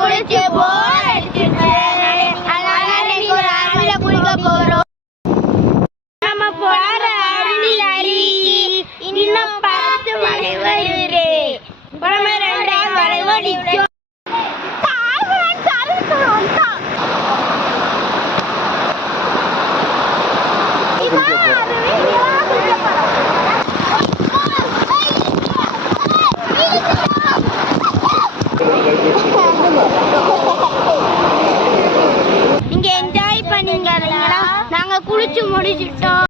குளிச்சு போர் அடிச்சிருச்சு. அதனால இன்னைக்கு ஒரு அருவியில குளிக்க போறோம். நம்ம போற அருவிக்கு இன்னும் 10 வளைவு இருக்கு. நம்ம 2ஆம் வளைவு நிற்கும். நீங்க என்ஜாய் பண்ணீங்களா? நாங்க குளிச்சு முடிச்சிட்டோம்.